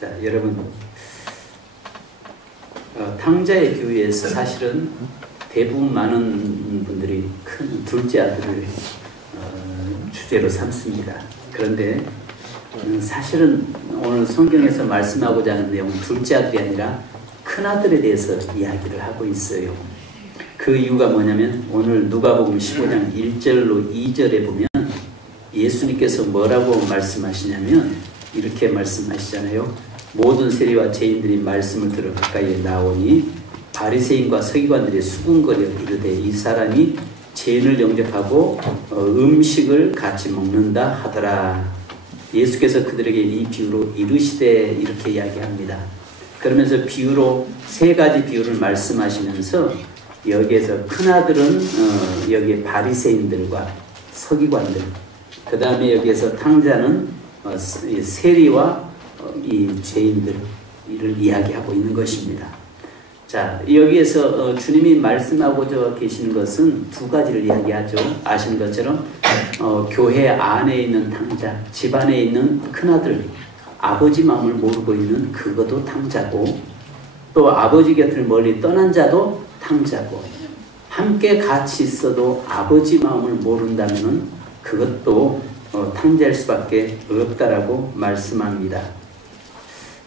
자, 여러분, 탕자의 교회에서 사실은 대부분 많은 분들이 큰 둘째 아들을 주제로 삼습니다. 그런데 사실은 오늘 성경에서 말씀하고자 하는 내용은 둘째 아들이 아니라 큰 아들에 대해서 이야기를 하고 있어요. 그 이유가 뭐냐면 오늘 누가복음 15장 1절로 2절에 보면 예수님께서 뭐라고 말씀하시냐면 이렇게 말씀하시잖아요. 모든 세리와 죄인들이 말씀을 들어 가까이에 나오니 바리새인과 서기관들이 수군거려 이르되 이 사람이 죄인을 영접하고 음식을 같이 먹는다 하더라. 예수께서 그들에게 이 비유로 이르시되 이렇게 이야기합니다. 그러면서 비유로 세 가지 비유를 말씀하시면서 여기에서 큰아들은 여기에 바리새인들과 서기관들, 그 다음에 여기에서 탕자는 세리와 이 죄인들을 이야기하고 있는 것입니다. 자, 여기에서 주님이 말씀하고자 계시는 것은 두 가지를 이야기하죠. 아시는 것처럼 교회 안에 있는 탕자, 집안에 있는 큰아들, 아버지 마음을 모르고 있는 그것도 탕자고, 또 아버지 곁을 멀리 떠난 자도 탕자고, 함께 같이 있어도 아버지 마음을 모른다면 그것도 탕자일 수밖에 없다라고 말씀합니다.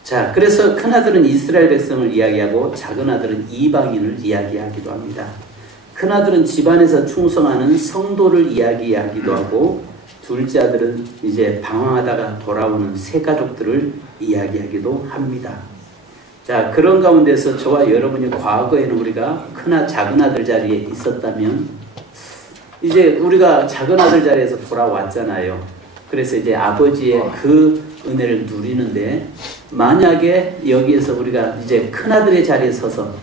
자, 그래서 큰아들은 이스라엘 백성을 이야기하고 작은아들은 이방인을 이야기하기도 합니다. 큰아들은 집안에서 충성하는 성도를 이야기하기도 하고, 둘째 아들은 이제 방황하다가 돌아오는 새 가족들을 이야기하기도 합니다. 자, 그런 가운데서 저와 여러분이 과거에는 우리가 작은아들 자리에 있었다면 이제 우리가 작은아들 자리에서 돌아왔잖아요. 그래서 이제 아버지의 그 은혜를 누리는데, 만약에 여기에서 우리가 이제 큰아들의 자리에 서서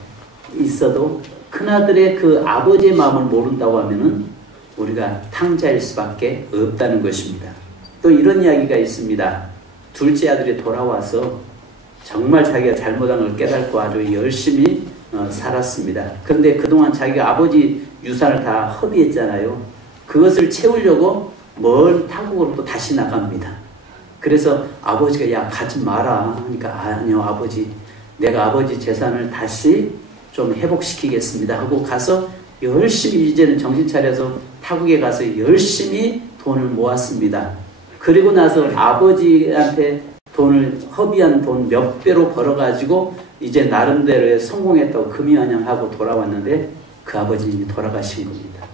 있어도 큰아들의 그 아버지의 마음을 모른다고 하면은 우리가 탕자일 수밖에 없다는 것입니다. 또 이런 이야기가 있습니다. 둘째 아들이 돌아와서 정말 자기가 잘못한 걸 깨닫고 아주 열심히 살았습니다. 그런데 그동안 자기가 아버지 유산을 다 허비했잖아요. 그것을 채우려고 먼 타국으로 또 다시 나갑니다. 그래서 아버지가 야 가지 마라 하니까 아니요 아버지, 내가 아버지 재산을 다시 좀 회복시키겠습니다 하고 가서 열심히 이제는 정신 차려서 타국에 가서 열심히 돈을 모았습니다. 그리고 나서 아버지한테 돈을 허비한 돈 몇 배로 벌어가지고 이제 나름대로의 성공했다고 금이환영하고 돌아왔는데 그 아버지님이 돌아가신 겁니다.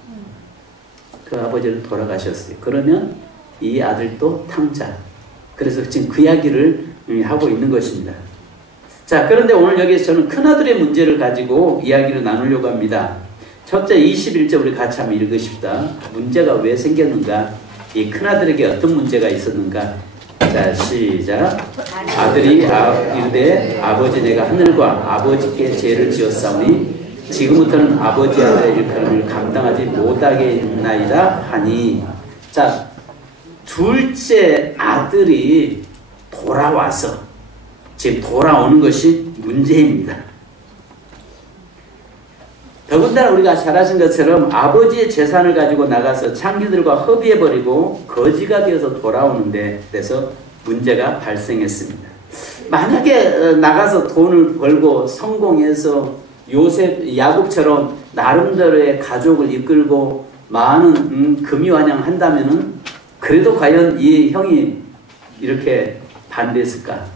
그 아버지는 돌아가셨어요. 그러면 이 아들도 탕자. 그래서 지금 그 이야기를 하고 있는 것입니다. 자, 그런데 오늘 여기서 저는 큰아들의 문제를 가지고 이야기를 나누려고 합니다. 첫째 21절 우리 같이 한번 읽으십시다. 문제가 왜 생겼는가? 이 큰아들에게 어떤 문제가 있었는가? 자, 시작. 아들이 이르되 아버지, 내가 하늘과 아버지께 죄를 지었사오니 지금부터는 아버지 아들의 일컬음을 감당하지 못하게 있나이다 하니. 자, 둘째 아들이 돌아와서 지금 돌아오는 것이 문제입니다. 더군다나 우리가 잘 아신 것처럼 아버지의 재산을 가지고 나가서 창기들과 허비해버리고 거지가 되어서 돌아오는데 그래서 문제가 발생했습니다. 만약에 나가서 돈을 벌고 성공해서 야곱처럼 나름대로의 가족을 이끌고 많은 금이환영한다면은 그래도 과연 이 형이 이렇게 반대했을까?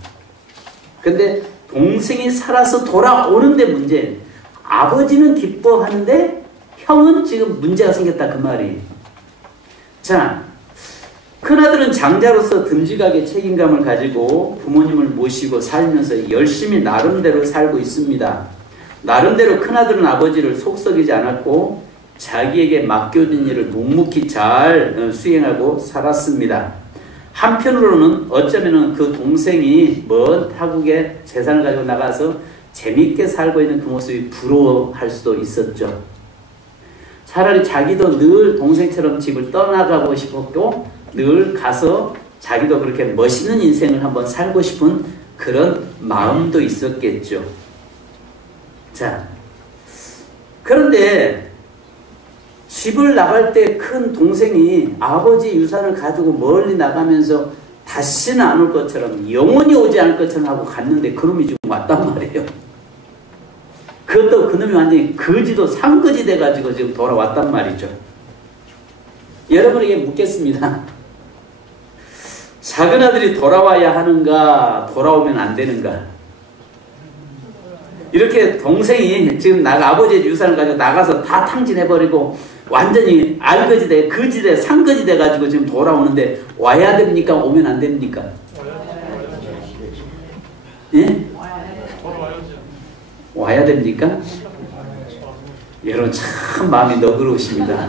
근데 동생이 살아서 돌아오는데 문제. 아버지는 기뻐하는데 형은 지금 문제가 생겼다 그 말이. 자, 큰아들은 장자로서 듬직하게 책임감을 가지고 부모님을 모시고 살면서 열심히 나름대로 살고 있습니다. 나름대로 큰아들은 아버지를 속썩이지 않았고 자기에게 맡겨진 일을 묵묵히 잘 수행하고 살았습니다. 한편으로는 어쩌면 그 동생이 먼 타국에 재산을 가지고 나가서 재밌게 살고 있는 그 모습이 부러워할 수도 있었죠. 차라리 자기도 늘 동생처럼 집을 떠나가고 싶었고 늘 가서 자기도 그렇게 멋있는 인생을 한번 살고 싶은 그런 마음도 있었겠죠. 자, 그런데 집을 나갈 때 큰 동생이 아버지 유산을 가지고 멀리 나가면서 다시는 안 올 것처럼 영원히 오지 않을 것처럼 하고 갔는데 그놈이 지금 왔단 말이에요. 그것도 그놈이 완전히 거지도 상거지 돼가지고 지금 돌아왔단 말이죠. 여러분에게 묻겠습니다. 작은 아들이 돌아와야 하는가, 돌아오면 안 되는가? 이렇게 동생이 지금 아버지의 유산을 가지고 나가서 다 탕진해버리고 완전히 알거지 돼, 거지 돼, 상거지 돼가지고 지금 돌아오는데 와야 됩니까? 오면 안 됩니까? 예? 와야 됩니까? 여러분 참 마음이 너그러우십니다.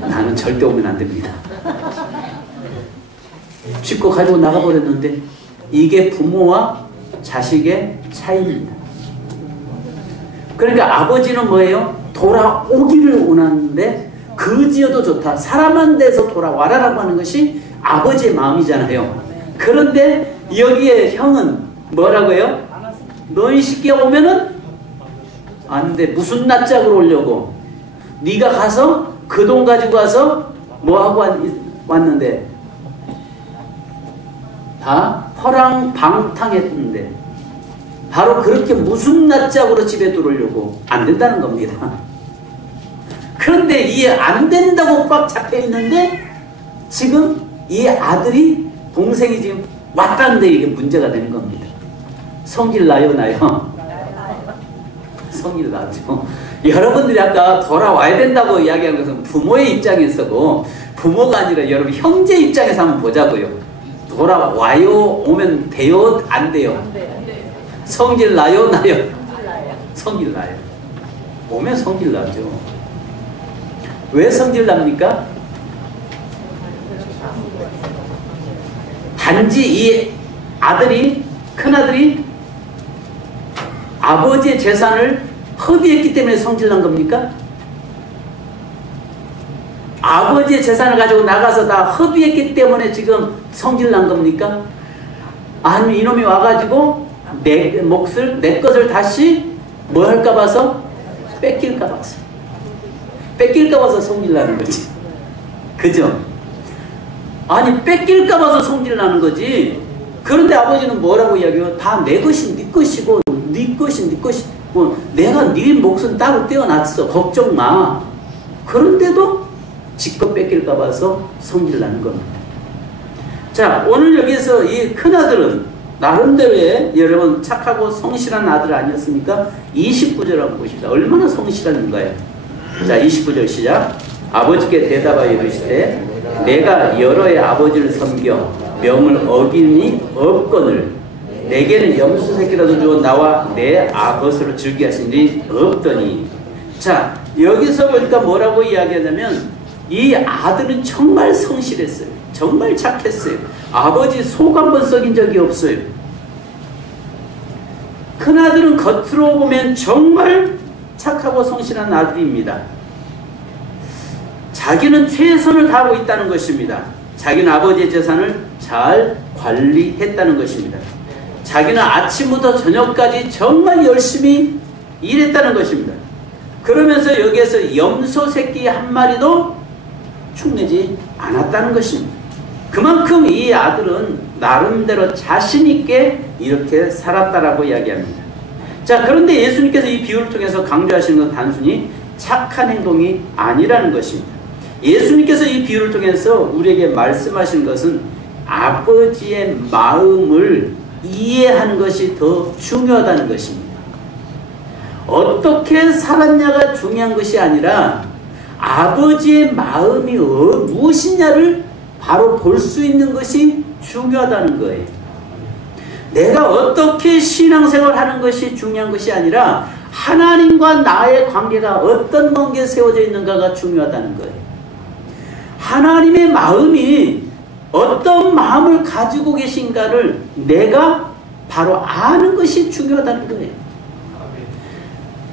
나는 절대 오면 안 됩니다. 쥐고 가지고 나가버렸는데 이게 부모와 자식의 차이입니다. 그러니까 아버지는 뭐예요? 돌아오기를 원하는데 거지여도 좋다. 사람한 데서 돌아와라라고 하는 것이 아버지의 마음이잖아요. 그런데 여기에 형은 뭐라고요? 너희 시끼 오면은 안 돼. 무슨 낯짝을 오려고. 네가 가서 그 돈 가지고 와서 뭐하고 왔는데 다 허랑방탕했는데 바로 그렇게 무슨 낯짝으로 집에 들어오려고 안 된다는 겁니다. 그런데 이 안 된다고 꽉 잡혀 있는데 지금 이 아들이 동생이 지금 왔다는데 이게 문제가 되는 겁니다. 성질 나요, 나요? 성질 나죠. 여러분들이 아까 돌아와야 된다고 이야기한 것은 부모의 입장에서고 부모가 아니라 여러분 형제 입장에서 한번 보자고요. 돌아와요? 오면 돼요? 안 돼요? 성질 나요? 나요? 성질 나요. 오면 성질 나죠. 왜 성질 납니까? 단지 이 아들이, 큰아들이 아버지의 재산을 허비했기 때문에 성질 난 겁니까? 아버지의 재산을 가지고 나가서 다 허비했기 때문에 지금 성질 난 겁니까? 아니면 이놈이 와가지고 내 몫을, 내 것을 다시 뭐 할까 봐서? 뺏길까 봐서. 뺏길까 봐서 성질 나는 거지. 그죠? 아니 뺏길까 봐서 성질 나는 거지. 그런데 아버지는 뭐라고 이야기해요? 다 내 것이 네 것이고 네 것이 네 것이고 내가 네 몫은 따로 떼어놨어. 걱정 마. 그런데도 지껏 뺏길까 봐서 성질 나는 겁니다. 자, 오늘 여기서 이 큰아들은 나름대로의 여러분 착하고 성실한 아들 아니었습니까? 29절 한번 보십시다. 얼마나 성실한가요? 자, 29절 시작. 아버지께 대답하여 이르시되 내가 여러의 아버지를 섬겨 명을 어기니 없거늘 내게는 염소 새끼라도 주어 나와 내 아버지로 즐기 하신 일이 없더니. 자, 여기서 보니까 뭐라고 이야기하냐면 이 아들은 정말 성실했어요. 정말 착했어요. 아버지 속 한 번 썩인 적이 없어요. 큰아들은 겉으로 보면 정말 착하고 성실한 아들입니다. 자기는 최선을 다하고 있다는 것입니다. 자기는 아버지의 재산을 잘 관리했다는 것입니다. 자기는 아침부터 저녁까지 정말 열심히 일했다는 것입니다. 그러면서 여기에서 염소 새끼 한 마리도 축내지 않았다는 것입니다. 그만큼 이 아들은 나름대로 자신있게 이렇게 살았다라고 이야기합니다. 자, 그런데 예수님께서 이 비유를 통해서 강조하시는 건 단순히 착한 행동이 아니라는 것입니다. 예수님께서 이 비유를 통해서 우리에게 말씀하시는 것은 아버지의 마음을 이해하는 것이 더 중요하다는 것입니다. 어떻게 살았냐가 중요한 것이 아니라 아버지의 마음이 무엇이냐를 바로 볼 수 있는 것이 중요하다는 거예요. 내가 어떻게 신앙생활을 하는 것이 중요한 것이 아니라 하나님과 나의 관계가 어떤 관계에 세워져 있는가가 중요하다는 거예요. 하나님의 마음이 어떤 마음을 가지고 계신가를 내가 바로 아는 것이 중요하다는 거예요.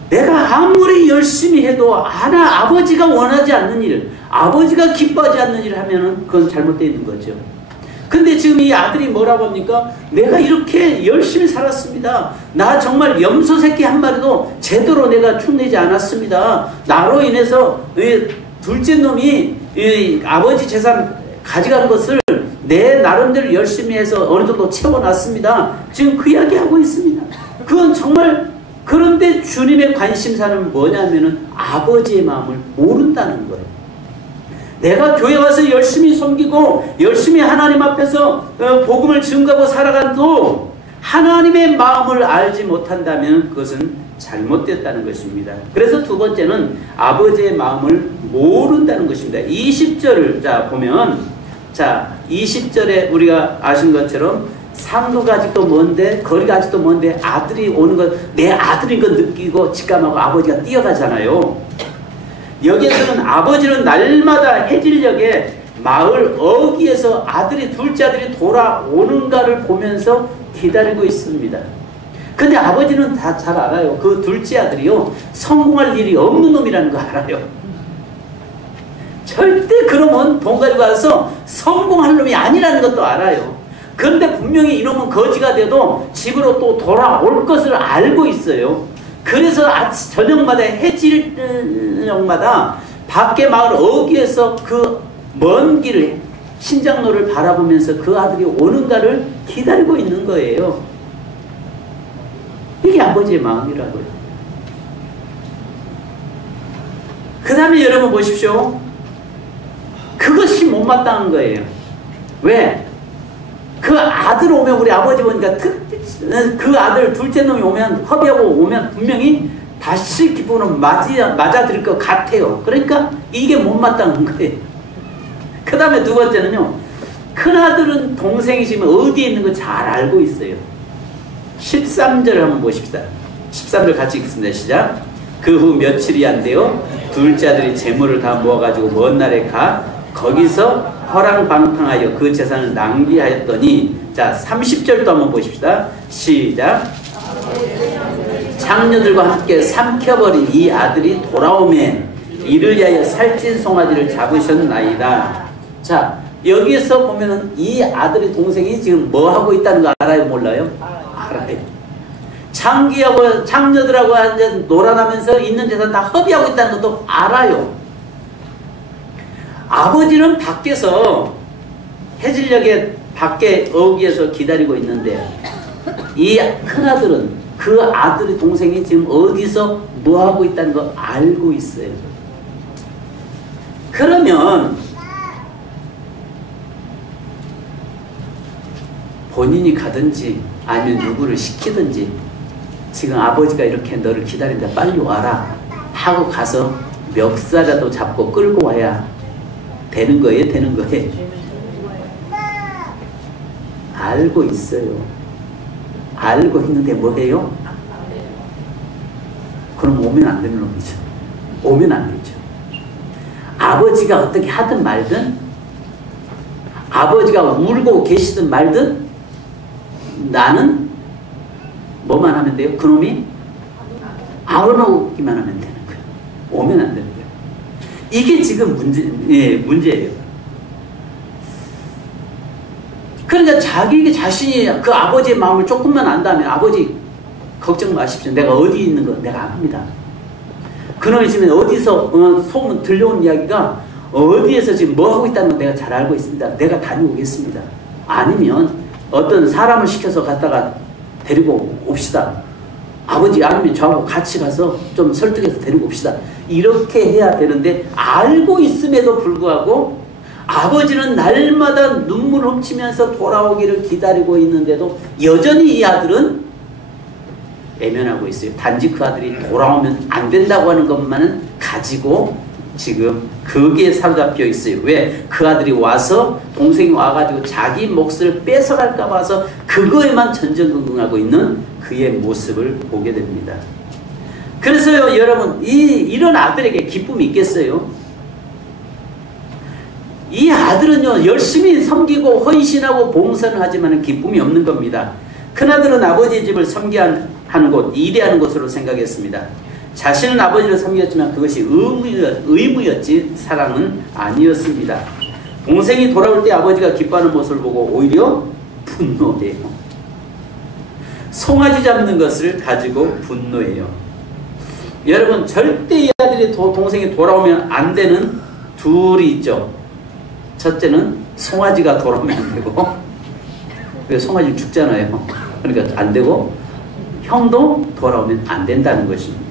내가 아무리 열심히 해도 아버지가 원하지 않는 일, 아버지가 기뻐하지 않는 일을 하면 그건 잘못되어 있는 거죠. 근데 지금 이 아들이 뭐라고 합니까? 내가 이렇게 열심히 살았습니다. 나 정말 염소 새끼 한 마리도 제대로 내가 축내지 않았습니다. 나로 인해서 둘째 놈이 아버지 재산 가져가는 것을 내 나름대로 열심히 해서 어느 정도 채워놨습니다. 지금 그 이야기 하고 있습니다. 그건 정말, 그런데 주님의 관심사는 뭐냐면은 아버지의 마음을 모른다는 거예요. 내가 교회 와서 열심히 섬기고 열심히 하나님 앞에서 복음을 증거하고 살아가도 하나님의 마음을 알지 못한다면 그것은 잘못됐다는 것입니다. 그래서 두 번째는 아버지의 마음을 모른다는 것입니다. 20절을 보면, 20절에 우리가 아신 것처럼 상도가 아직도 먼데, 거리가 아직도 먼데 아들이 오는 것, 내 아들인 것 느끼고 직감하고 아버지가 뛰어가잖아요. 여기에서는 아버지는 날마다 해질녘에 마을 어귀에서 둘째 아들이 돌아오는가를 보면서 기다리고 있습니다. 근데 아버지는 다 잘 알아요. 그 둘째 아들이요, 성공할 일이 없는 놈이라는 거 알아요. 절대 그러면 돈 가지고 와서 성공할 놈이 아니라는 것도 알아요. 그런데 분명히 이놈은 거지가 돼도 집으로 또 돌아올 것을 알고 있어요. 그래서 저녁마다 해질녘마다 밖에 마을 어귀에서 그 먼 길을, 신장로를 바라보면서 그 아들이 오는가를 기다리고 있는 거예요. 이게 아버지의 마음이라고요. 그 다음에 여러분 보십시오. 그것이 못마땅한 거예요. 왜? 그 아들 오면, 우리 아버지 보니까 그 아들 둘째 놈이 오면, 허비하고 오면 분명히 다시 기쁨으로 맞아들일 것 같아요. 그러니까 이게 못마땅한 거예요. 그 다음에 두 번째는요, 큰아들은 동생이 지금 어디에 있는 거 잘 알고 있어요. 13절을 한번 보십시다. 13절 같이 읽습니다. 시작. 그 후 며칠이 안 돼요. 둘째 아들이 재물을 다 모아가지고 먼 날에 가 거기서 허랑방탕하여 그 재산을 낭비하였더니, 30절도 한번 보십시다. 시작. 장녀들과 함께 삼켜버린 이 아들이 돌아오매 이를 위하여 살찐 송아지를 잡으셨나이다. 여기에서 보면은 이 아들의 동생이 지금 뭐 하고 있다는 거 알아요? 몰라요? 알아요. 장녀들하고 앉아 놀아나면서 있는 재산 다 허비하고 있다는 것도 알아요. 아버지는 밖에서 해질녘에 밖에 어귀에서 기다리고 있는데, 이 큰아들은 그 아들의 동생이 지금 어디서 뭐 하고 있다는 거 알고 있어요. 그러면 본인이 가든지 아니면 누구를 시키든지, 지금 아버지가 이렇게 너를 기다린다, 빨리 와라 하고 가서 멱살이라도 잡고 끌고 와야 되는 거예요? 되는 거예요? 알고 있어요. 알고 있는데 뭐 해요? 그럼 오면 안 되는 놈이죠. 오면 안 되죠. 아버지가 어떻게 하든 말든, 아버지가 울고 계시든 말든, 나는 뭐만 하면 돼요? 그놈이 안 오기만 하면 되는 거예요. 오면 안 되는 거예요. 이게 지금 문제예요. 그러니까 자신이 그 아버지의 마음을 조금만 안다면, 아버지 걱정 마십시오. 내가 어디 있는 거 내가 압니다. 그놈이 지금 어디서 소문 들려온 이야기가 어디에서 지금 뭐 하고 있다는 거 내가 잘 알고 있습니다. 내가 다녀오겠습니다. 아니면 어떤 사람을 시켜서 갔다가 데리고 옵시다. 아버지 아니면 저하고 같이 가서 좀 설득해서 데리고 옵시다. 이렇게 해야 되는데, 알고 있음에도 불구하고 아버지는 날마다 눈물 훔치면서 돌아오기를 기다리고 있는데도 여전히 이 아들은 외면하고 있어요. 단지 그 아들이 돌아오면 안 된다고 하는 것만은 가지고 지금 거기에 사로잡혀 있어요. 왜? 그 아들이 와서, 동생이 와가지고 자기 몫을 뺏어갈까 봐서 그거에만 전전긍긍하고 있는 그의 모습을 보게 됩니다. 그래서요, 여러분, 이런 아들에게 기쁨이 있겠어요? 이 아들은요, 열심히 섬기고 헌신하고 봉사를 하지만 기쁨이 없는 겁니다. 큰아들은 아버지의 집을 섬기하는 곳, 일해하는 곳으로 생각했습니다. 자신은 아버지를 섬겼지만 그것이 의무였지 사랑은 아니었습니다. 동생이 돌아올 때 아버지가 기뻐하는 모습을 보고 오히려 분노해요. 송아지 잡는 것을 가지고 분노해요. 여러분, 절대 이 아들이 동생이 돌아오면 안 되는 둘이 있죠. 첫째는 송아지가 돌아오면 안 되고, 왜 송아지 죽잖아요. 그러니까 안 되고, 형도 돌아오면 안 된다는 것입니다.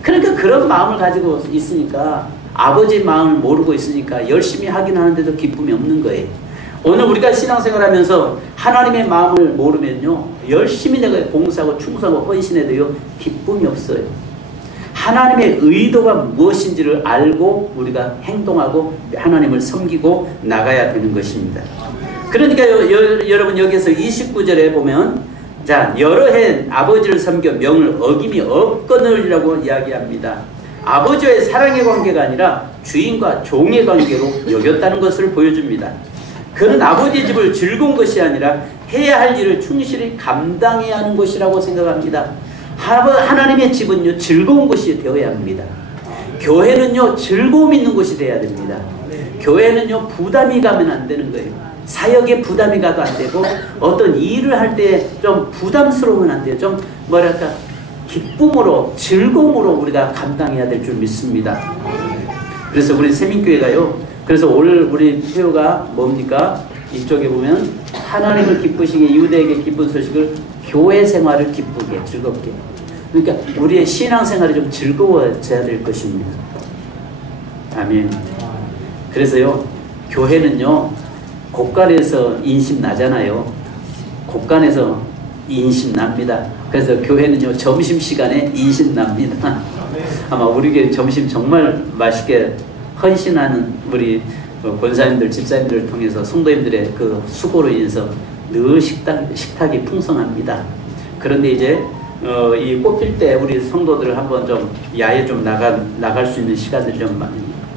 그러니까 그런 마음을 가지고 있으니까, 아버지의 마음을 모르고 있으니까 열심히 하긴 하는데도 기쁨이 없는 거예요. 오늘 우리가 신앙생활 하면서 하나님의 마음을 모르면요, 열심히 내가 봉사하고 충성하고 헌신해도요, 기쁨이 없어요. 하나님의 의도가 무엇인지를 알고 우리가 행동하고 하나님을 섬기고 나가야 되는 것입니다. 그러니까 여러분 여기서 29절에 보면, 자, 여러 해 아버지를 섬겨 명을 어김이 없거늘이라고 이야기합니다. 아버지와의 사랑의 관계가 아니라 주인과 종의 관계로 여겼다는 것을 보여줍니다. 그는 아버지의 집을 즐거운 것이 아니라 해야 할 일을 충실히 감당해야 하는 것이라고 생각합니다. 하나님의 집은요, 즐거운 곳이 되어야 합니다. 교회는요, 즐거움 있는 곳이 되어야 됩니다. 교회는요, 부담이 가면 안 되는 거예요. 사역에 부담이 가도 안 되고, 어떤 일을 할 때 좀 부담스러우면 안 돼요. 좀 뭐랄까, 기쁨으로, 즐거움으로 우리가 감당해야 될 줄 믿습니다. 그래서 우리 세민교회가요, 그래서 오늘 우리 표가 뭡니까? 이쪽에 보면 하나님을 기쁘시게 유대에게 기쁜 소식을, 교회 생활을 기쁘게 즐겁게. 그러니까 우리의 신앙생활이 좀 즐거워져야 될 것입니다. 아멘. 그래서요, 교회는요, 곳간에서 인심 나잖아요. 곳간에서 인심 납니다. 그래서 교회는요, 점심시간에 인심 납니다. 아마 우리 교회 점심 정말 맛있게 헌신하는 우리 권사님들, 집사님들을 통해서 성도님들의 그 수고로 인해서 늘 식탁이 풍성합니다. 그런데 이제 이 꽃필 때 우리 성도들을 한번 좀 야외 좀 나갈 수 있는 시간들이 좀 많이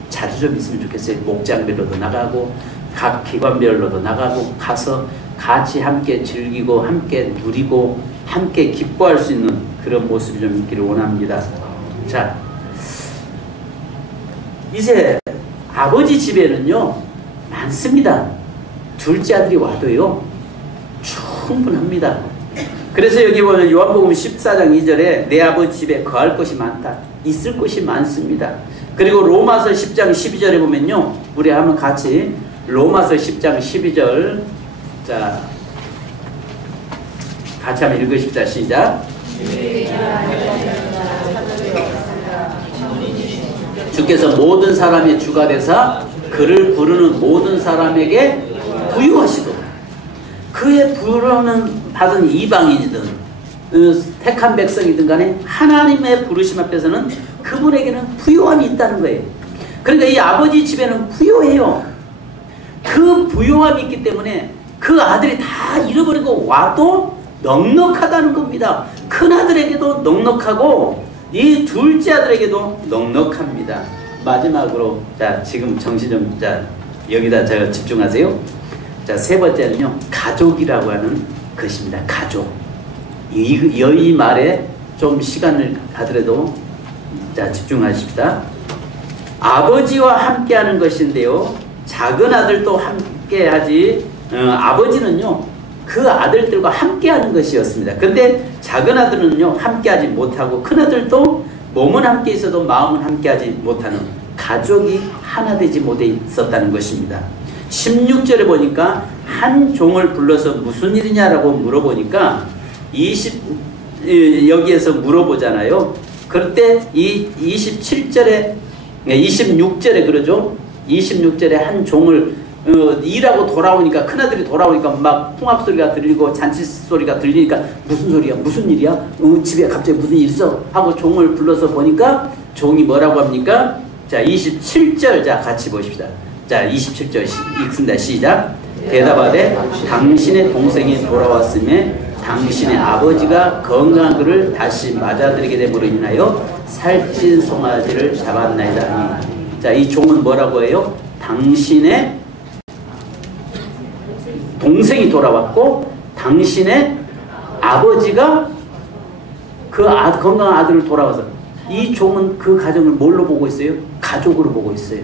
자주 좀 있으면 좋겠어요. 목장별로도 나가고 각 기관별로도 나가고 가서 같이 함께 즐기고 함께 누리고 함께 기뻐할 수 있는 그런 모습이 좀 있기를 원합니다. 자, 이제 아버지 집에는요, 많습니다. 둘째 아들이 와도요, 충분합니다. 그래서 여기 보면 요한복음 14장 2절에 내 아버지 집에 거할 것이 많다. 있을 것이 많습니다. 그리고 로마서 10장 12절에 보면요, 우리 한번 같이 로마서 10장 12절, 자, 같이 한번 읽으십시다. 시작. 주께서 모든 사람의 주가 되사 그를 부르는 모든 사람에게 부유하시도다. 그의 부르는 받은 이방인이든 택한 백성이든 간에 하나님의 부르심 앞에서는 그분에게는 부유함이 있다는 거예요. 그러니까 이 아버지 집에는 부유해요. 그 부유함이 있기 때문에 그 아들이 다 잃어버리고 와도 넉넉하다는 겁니다. 큰 아들에게도 넉넉하고 이 둘째 아들에게도 넉넉합니다. 마지막으로, 자, 지금 정신 좀, 자, 여기다 저 집중하세요. 자, 세 번째는요, 가족이라고 하는 것입니다. 가족. 이 말에 좀 시간을 가더라도, 자, 집중하십시다. 아버지와 함께 하는 것인데요, 작은 아들도 함께 하지, 아버지는요, 그 아들들과 함께 하는 것이었습니다. 근데 작은 아들은요, 함께 하지 못하고, 큰 아들도 몸은 함께 있어도 마음은 함께 하지 못하는 가족이 하나 되지 못해 있었다는 것입니다. 16절에 보니까 한 종을 불러서 무슨 일이냐라고 물어보니까 여기에서 물어보잖아요. 그럴 때 이 26절에 그러죠. 26절에 한 종을 일하고 돌아오니까, 큰아들이 돌아오니까 막 풍악소리가 들리고 잔치소리가 들리니까 무슨 소리야? 무슨 일이야? 집에 갑자기 무슨 일 있어? 하고 종을 불러서 보니까 종이 뭐라고 합니까? 자, 27절, 자, 같이 보십시다. 자, 27절 읽습니다. 시작. 대답하되 당신의 동생이 돌아왔음에 당신의 아버지가 건강한 그를 다시 맞아들이게 됨으로 인하여 살찐 송아지를 잡았나이다. 자, 이 종은 뭐라고 해요? 당신의 동생이 돌아왔고 당신의 아버지가 그 건강한 아들을 돌아와서, 이 종은 그 가정을 뭘로 보고 있어요? 가족으로 보고 있어요.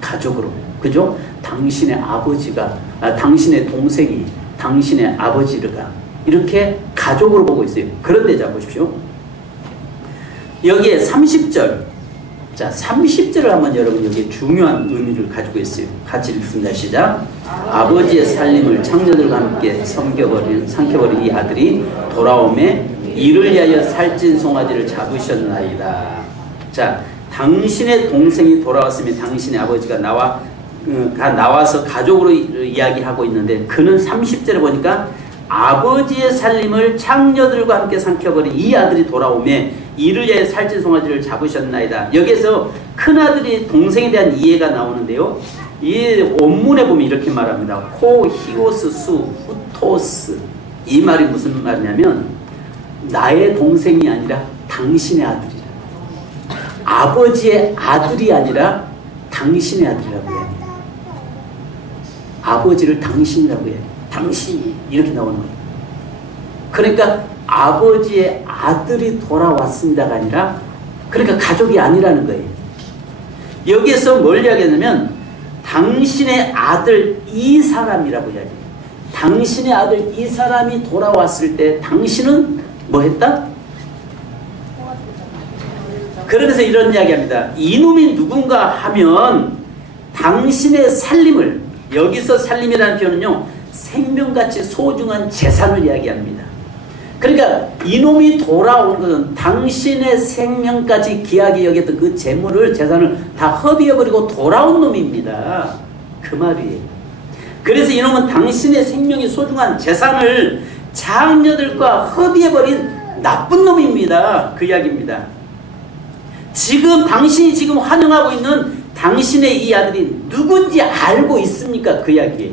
가족으로. 그죠? 당신의 아버지가, 당신의 동생이 당신의 아버지가 이렇게 가족으로 보고 있어요. 그런데 자, 보십시오. 여기에 30절. 자, 30절을 한번 여러분, 여기에 중요한 의미를 가지고 있어요. 같이 읽습니다. 시작. 아버지의 살림을 창녀들과 함께 삼켜버린 이 아들이 돌아오매 이를 위하여 살찐 송아지를 잡으셨나이다. 자, 당신의 동생이 돌아왔으면 당신의 아버지가 나와서 가족으로 이야기하고 있는데, 그는 30절에 보니까 아버지의 살림을 창녀들과 함께 삼켜버린 이 아들이 돌아오매 이를 위하여 살찐 송아지를 잡으셨나이다. 여기에서 큰아들이 동생에 대한 이해가 나오는데요, 이 원문에 보면 이렇게 말합니다. 호 히오스 수 후토스. 이 말이 무슨 말이냐면 나의 동생이 아니라 당신의 아들이라. 아버지의 아들이 아니라 당신의 아들이라고 해요. 아버지를 당신이라고 해요. 당신이 이렇게 나오는 거예요. 그러니까 아버지의 아들이 돌아왔습니다가 아니라, 그러니까 가족이 아니라는 거예요. 여기에서 뭘 이야기하냐면 당신의 아들 이 사람이라고 이야기해요. 당신의 아들 이 사람이 돌아왔을 때 당신은 뭐 했다? 그러면서 이런 이야기합니다. 이놈이 누군가 하면 당신의 살림을, 여기서 살림이라는 표현은요 생명같이 소중한 재산을 이야기합니다. 그러니까 이놈이 돌아온 것은 당신의 생명까지 귀하게 여겼던 그 재산을 다 허비해버리고 돌아온 놈입니다. 그 말이에요. 그래서 이놈은 당신의 생명이 소중한 재산을 장녀들과 허비해버린 나쁜 놈입니다. 그 이야기입니다. 당신이 지금 환영하고 있는 당신의 이 아들이 누군지 알고 있습니까? 그 이야기예요.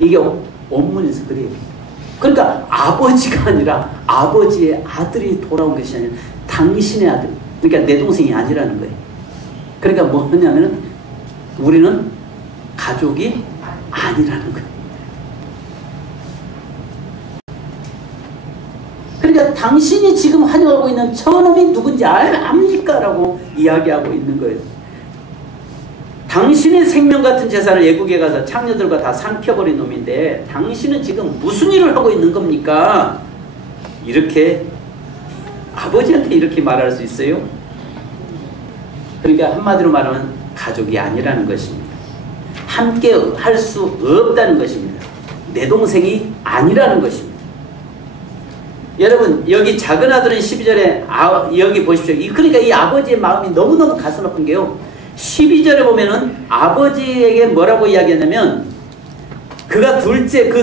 이게 원문에서 그래요. 그러니까 아버지가 아니라 아버지의 아들이 돌아온 것이 아니라 당신의 아들, 그러니까 내 동생이 아니라는 거예요. 그러니까 뭐냐면 우리는 가족이 아니라는 거예요. 그러니까 당신이 지금 환영하고 있는 저놈이 누군지 압니까? 라고 이야기하고 있는 거예요. 당신의 생명 같은 재산을 애국에 가서 창녀들과 다 삼켜버린 놈인데 당신은 지금 무슨 일을 하고 있는 겁니까? 이렇게 아버지한테 이렇게 말할 수 있어요? 그러니까 한마디로 말하면 가족이 아니라는 것입니다. 함께 할 수 없다는 것입니다. 내 동생이 아니라는 것입니다. 여러분 여기 작은 아들은 12절에 여기 보십시오. 그러니까 이 아버지의 마음이 너무너무 가슴 아픈 게요, 12절에 보면은 아버지에게 뭐라고 이야기하냐면 그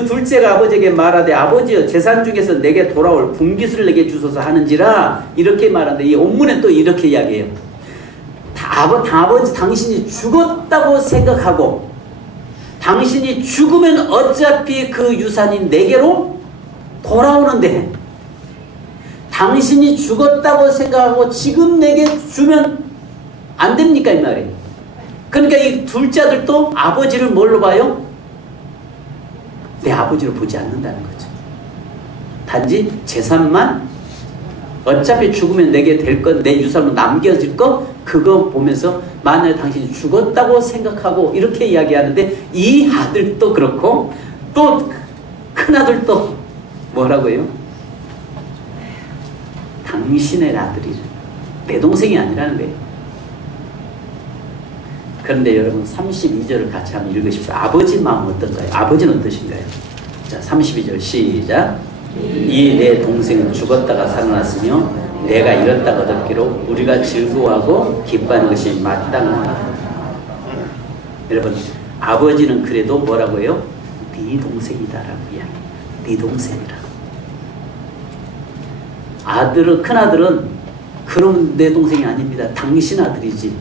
둘째가 아버지에게 말하되 아버지여 재산 중에서 내게 돌아올 분깃을 내게 주소서 하는지라 이렇게 말하는데, 이 원문에 또 이렇게 이야기해요. 아버지 당신이 죽었다고 생각하고 당신이 죽으면 어차피 그 유산이 내게로 돌아오는데 당신이 죽었다고 생각하고 지금 내게 주면 안 됩니까? 이 말이에요. 그러니까 이 둘째 아들도 아버지를 뭘로 봐요? 내 아버지로 보지 않는다는 거죠. 단지 재산만, 어차피 죽으면 내게 될 것, 내 유산으로 남겨질 것, 그거 보면서 만약에 당신이 죽었다고 생각하고 이렇게 이야기하는데, 이 아들도 그렇고 또 큰아들도 뭐라고요? 당신의 아들이 내 동생이 아니라는 거예요. 그런데 여러분 32절을 같이 한번 읽으십시오. 아버지 마음 어떤가요? 아버지는 어떠신가요? 자, 32절 시작. 이 내 동생은 죽었다가 살아났으며 내가 잃었다가 얻었기로 우리가 즐거워하고 기뻐하는 것이 마땅하다. 여러분 아버지는 그래도 뭐라고 해요? 네 동생이다라고 이야기해요. 네 동생이라. 큰아들은 그럼 내 동생이 아닙니다. 당신 아들이지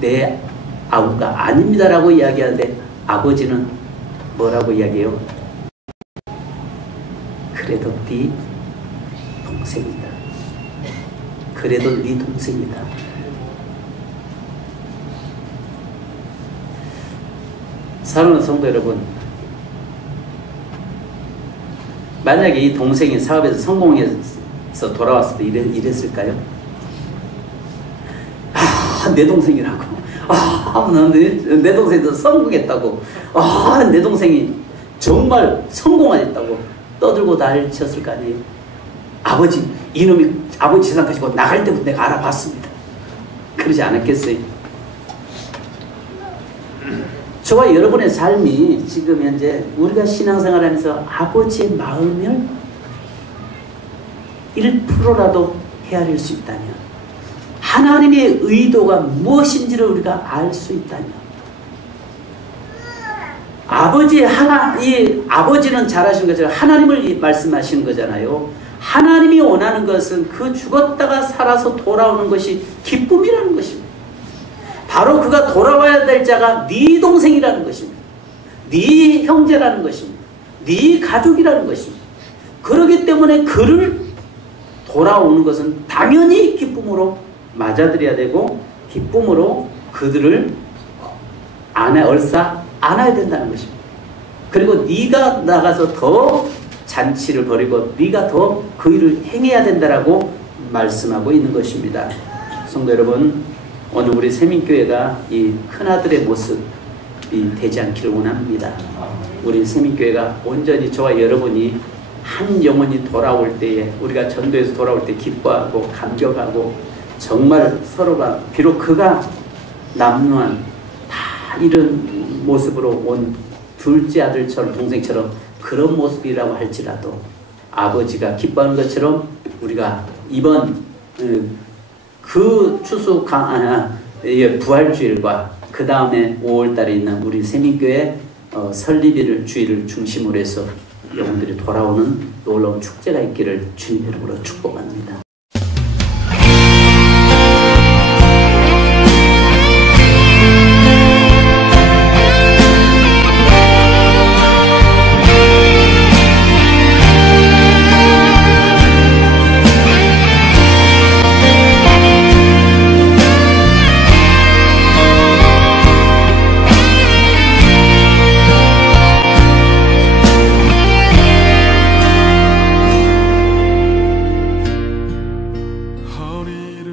내 아우가 아닙니다라고 이야기하는데, 아버지는 뭐라고 이야기해요? 그래도 네 동생이다. 그래도 네 동생이다. 사랑하는 성도 여러분, 만약에 이 동생이 사업에서 성공해서 돌아왔을 때 이랬을까요? 내 동생이라고. 내 동생도 성공했다고. 내 동생이 정말 성공하였다고 떠들고 난리 쳤을 거 아니에요. 이놈이 아버지 재산 가지고 나갈 때부터 내가 알아봤습니다. 그러지 않았겠어요? 저와 여러분의 삶이 지금 현재 우리가 신앙생활하면서 아버지의 마음을 1%라도 헤아릴 수 있다면, 하나님의 의도가 무엇인지를 우리가 알 수 있다면, 이 아버지는 잘하신 것처럼 하나님을 말씀하시는 거잖아요. 하나님이 원하는 것은 그 죽었다가 살아서 돌아오는 것이 기쁨이라는 것입니다. 바로 그가 돌아와야 될 자가 네 동생이라는 것입니다. 네 형제라는 것입니다. 네 가족이라는 것입니다. 그렇기 때문에 그를 돌아오는 것은 당연히 기쁨으로 맞아들여야 되고, 기쁨으로 그들을 얼싸 안아야 된다는 것입니다. 그리고 네가 나가서 더 잔치를 벌이고 네가 더 그 일을 행해야 된다라고 말씀하고 있는 것입니다. 성도 여러분, 오늘 우리 세민교회가 이 큰아들의 모습이 되지 않기를 원합니다. 우리 세민교회가 온전히 저와 여러분이 한 영혼이 돌아올 때에, 우리가 전도에서 돌아올 때 기뻐하고 감격하고, 정말 서로가 비록 그가 남루한 다 이런 모습으로 온 둘째 아들처럼 동생처럼 그런 모습이라고 할지라도 아버지가 기뻐하는 것처럼 우리가 이번 그 추수 부활주일과 그 다음에 5월달에 있는 우리 세민교회 설립일 주일을 중심으로 해서 영혼들이 돌아오는 놀라운 축제가 있기를 주님 이름으로 축복합니다.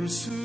수